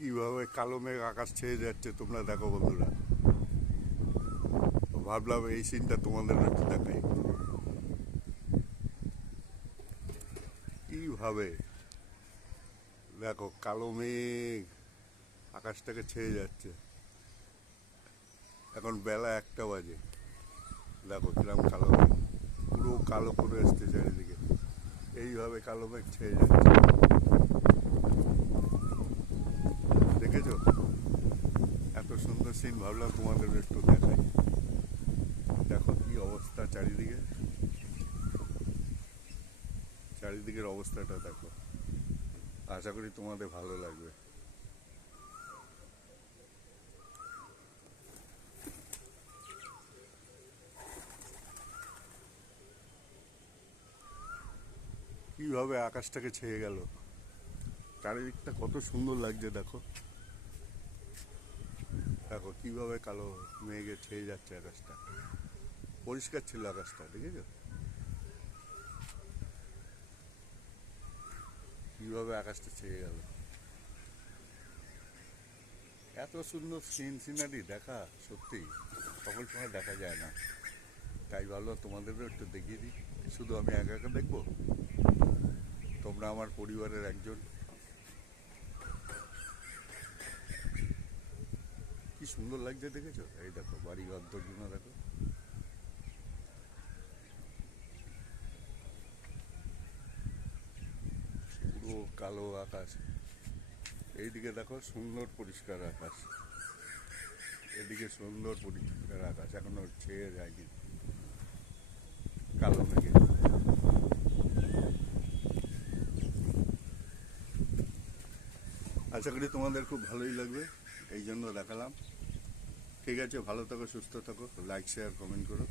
কিভাবে কালো মেঘ আকাশ ছেয়ে যাচ্ছে তোমরা দেখো বন্ধুরা। ভাবলাম এই সিনটা তোমাদের একটু দেখাই। কিভাবে দেখো কালো মেঘ আকাশটাকে ছেয়ে যাচ্ছে। এখন বেলা 1টা বাজে, দেখো কিরম কালো মেঘ, পুরো কালো করে আসছে চারিদিকে। এইভাবে কালো মেঘ ছেয়ে যাচ্ছে, দেখেছো? এত সুন্দর সিন, ভাবলাম তোমাদের একটু দেখাই। দেখো কি অবস্থা চারিদিকে, চারিদিকের অবস্থাটা দেখো। আশা করি তোমাদের ভালো লাগবে। কিভাবে আকাশটাকে ছেয়ে গেল, চারিদিকটা কত সুন্দর লাগছে দেখো। দেখো কিভাবে কালো মেঘে ছেয়ে যাচ্ছে আকাশটা। পরিষ্কার ছিল আকাশটা, দেখেছো কিভাবে আকাশটা ছেয়ে গেল। এত সুন্দর সিনারি দেখা সত্যি সকল সময় দেখা যায় না, তাই ভালো তোমাদেরও একটু দেখিয়ে দিই। শুধু আমি একা একা দেখবো, তোমরা আমার পরিবারের একজন। কি সুন্দর লাগছে দেখেছো? এই দেখো বাড়ি ঘর দর্জনা দেখো, পুরো কালো আকাশ। এইদিকে দেখো সুন্দর পরিষ্কার আকাশ, এদিকে সুন্দর পরিষ্কার আকাশ, এখনো ছেয়ে যায়নি কালো মেঘে। আশা করি তোমাদের খুব ভালোই লাগবে, এই জন্য দেখালাম। ঠিক আছে, ভালো থাকো, সুস্থ থাকো, লাইক শেয়ার কমেন্ট করো।